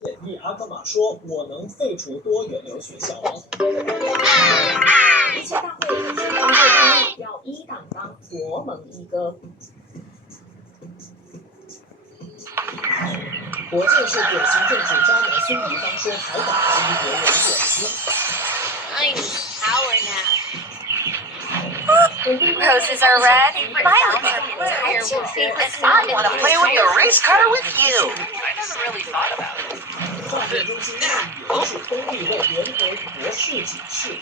利阿克玛说：“我能废除多元流学校。”一切大会是通过动议要一党当国盟一哥。国建是典型政治渣男孙怡刚说台港怀疑别人果子。I'm power now. Roses are red, violets are blue. I want to play with the race car with you. I never really thought about it. 画面中心暗语是通力为联合国事警示。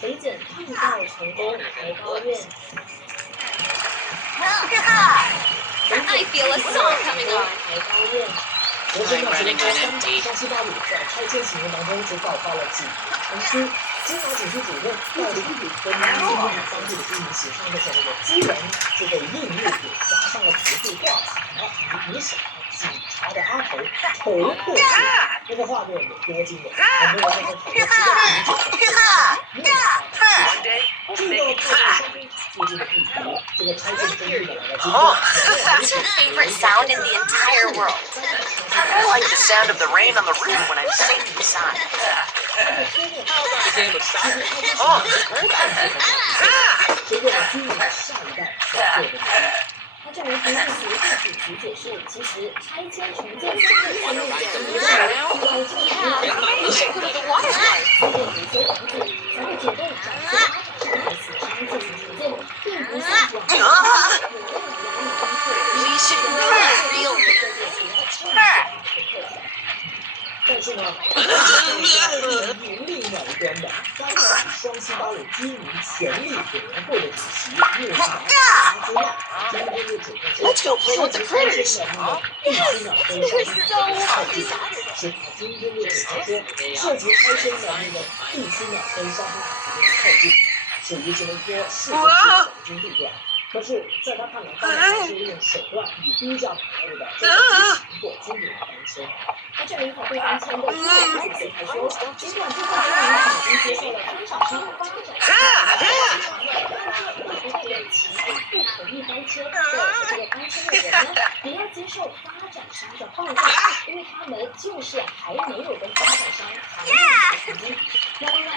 北检抗告成功，台高院。I feel a song coming on. 台高院。昨天呢，吉林山双西八里在拆迁行动当中就爆发了警民冲突。金马警区主任带着和南京当地的居民协商的时候，居然就被硬物给砸上了头部挂彩了，你想警察的阿头头破血，那个画面有多惊人？很多人都在讨论实在不理解。One day, we'll 这个 make 破 it. 坏双方附近的地区，这个拆迁争议的来到今天。 That's your favorite sound in the entire world. I like the sound of the rain on the roof when I'm safe inside. Game of soccer. 是为了居民的下一代所做的努力。他证明服务协会主席解释，其实拆迁重建项目上面的承诺，要政府要把不修房子才会主动展现发展商的协商进行重建，并不是广告。 We should grow a real. 但是呢，明令两端的该省双西八路居民权利委员会的主席穆萨达兹纳今天就指控说， Let's go play with the critters. 地区呢跟商品靠近，是他今天就指控说，涉及拆迁的那个地区呢跟商品靠近，属于吉隆坡市中心黄金地段。 可是，在他看来，当然是利用手段以低价买入的这个强迫居民搬迁。他证明反对搬迁的居民主席还说，尽管部分居民已经接受了分厂商发展但这会不会有其他不同意搬迁的这个搬迁的人呢？也要接受发展商的报价，因为他们就是还没有跟发展商谈好成绩。那另外，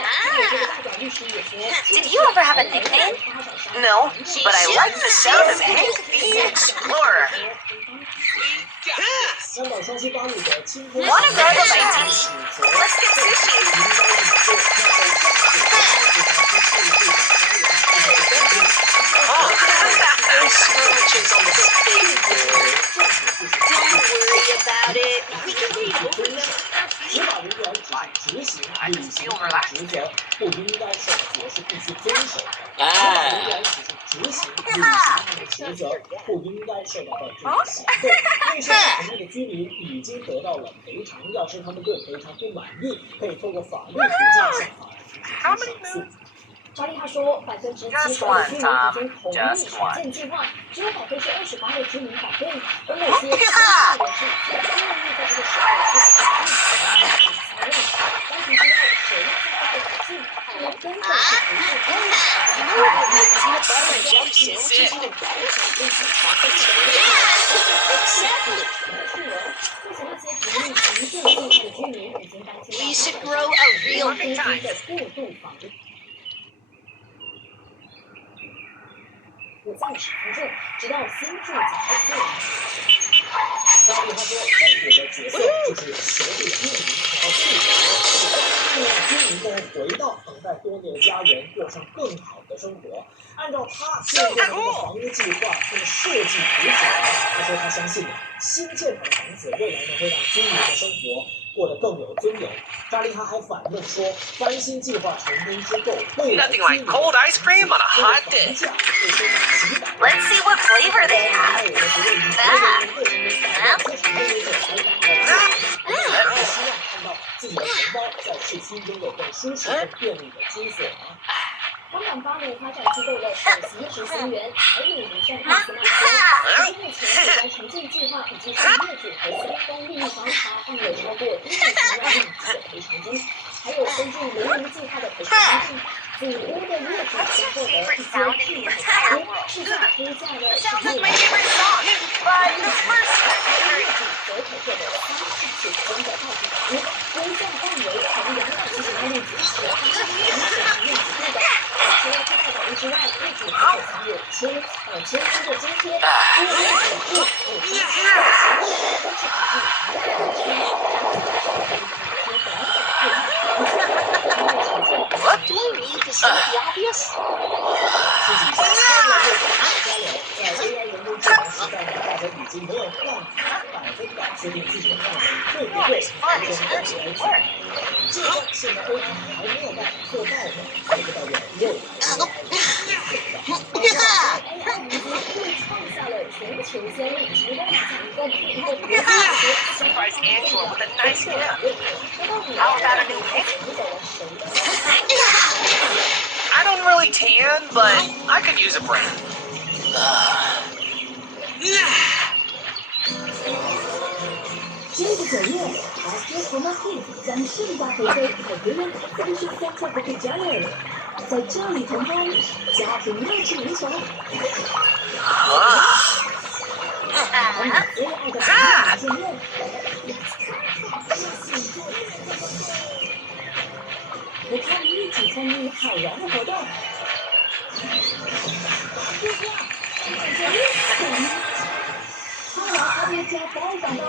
这个代表律师也说 Did you ever have a nickname? No, but I like the sound of Hank the Explorer. 香港双西八路的清空 Wanna go to 指 my 责 Let's get sushi. Scratches on the skateboard. Don't worry about it. We can read over them. 执法人员只执行履行他的职责，不应该受责是必须遵守的。执法人员只是执行履行他们的职责，不应该受到的这个行动。内受到承认的居民已经得到了赔偿，要是他们对赔偿不满意，可以透过法律途径向法院提出上诉。 查理他说，7%的居民已经同意重建计划，只有28%的居民反对，而那些其他人士也不愿意在这个时候去承认。当局知道谁在这个改进，他们根本就不是公民。We should grow a real. 我暂时扶正，直到新住宅破产。查理他说，政府的角色就是协助居民调试，让居民能回到等待多年的家园，过上更好的生活。按照他制定的这个房屋计划，这个设计图纸，他说他相信新建好的房子未来呢会让居民的生活 过得更有尊严。扎利哈还反问说，翻新计划成功之后，未来 Nothing like cold ice cream on a hot day. Let's see what flavor they have. 希望看到自己的同胞在市区拥有更舒适、更便利的居所。香港巴黎发展机构的首席执行员海里尼善克斯曼说，目前有关重建计划已经向业主和三方利益方发放了超过1.3万元的赔偿金，还有根据联名计划的赔偿金，祖屋的业主将获得一间地板房屋，市价估价了10亿元。What? Do I need to state the obvious? 实际上，大家会发现在 AI 人工智能时代呢，大家已经没有让它100%地决定自己的范围，会不会发生 AI 解决？就算现在 AI 还没有做到的，也不代表未来 AI 做不到。AI 公司又创下了全球先例，成功打造一个配合国际级 Surprise Angela with a nice gift. 说到底 How about a new pick? 抢走了谁的 I don't really tan, but I could use a break. 这个9月 ，Astro Chroma Kids 将盛大回归 Pavilion Exhibition Center Bukit Jalil，在这里同欢，家庭乐趣无穷。和你最爱的朋友们见面。和他们一起参与好玩的活动。快来阿爹家拜访吧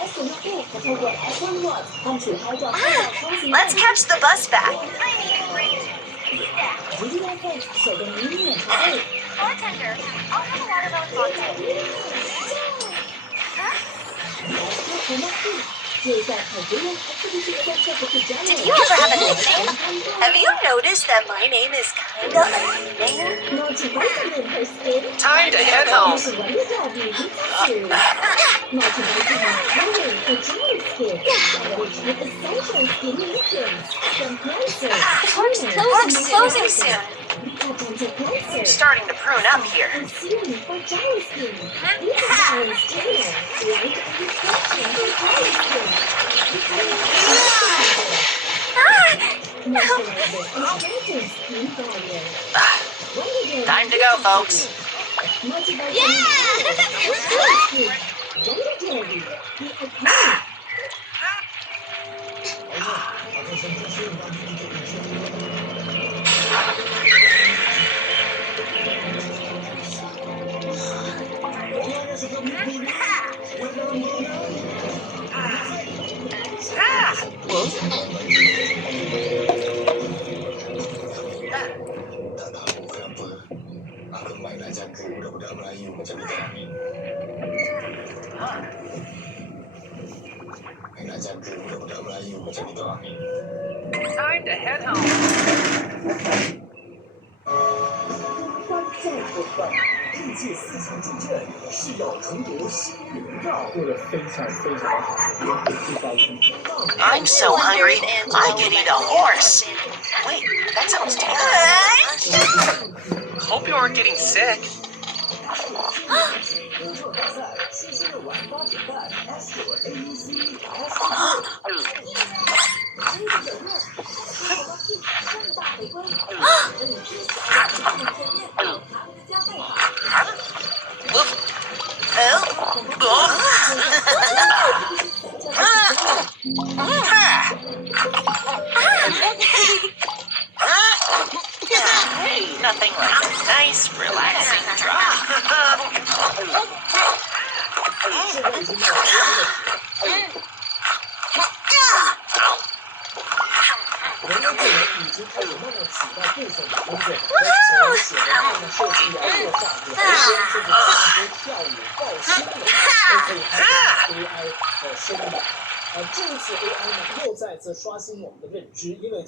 ！S 用户可透过 S1 Watch 看取拍照、拍照通行。 Let's catch the bus back. GDI Fest 首个迷你演唱会。 Bartender, I'll have a watermelon vodka. Astro Chroma Kids 就在 Pavilion Exhibition Center Bukit Jalil。 Did you ever have a nickname? Have you noticed that my name is kinda a nickname? Naughty Vitamin her skin. Time to head home. 是玩的教育一开始。Naughty Vitamin Coloring for dry skin. Rich with essential skin nutrients. From cleanser. Park's closing soon. Cleanser. Starting to prune up here. And serum for dry skin. This is Balance Gel. Light and refreshing for dry skin. Moisturizer and strengthens skin barrier. Time to go, folks. Wonder Jelly, the iconic. ，Time to head home. 关在不断，世界4强助阵是要重夺新名照，做的非常好，也制造出棒。 I'm so hungry, I could eat a horse. Wait, that sounds tasty. Hope you aren't getting sick. 合作大赛，新鲜的玩法举办 Astro AEC Hey, nothing like a nice, relaxing drop. 现在已经没有别人的人工智能已经开始慢慢取代部分的工作，从写文案的设计啊、做画图、拍片，甚至唱歌、跳舞、报新闻，都可以开始 AI 的生产。这一次 AI 呢，又再次刷新我们的认知，因为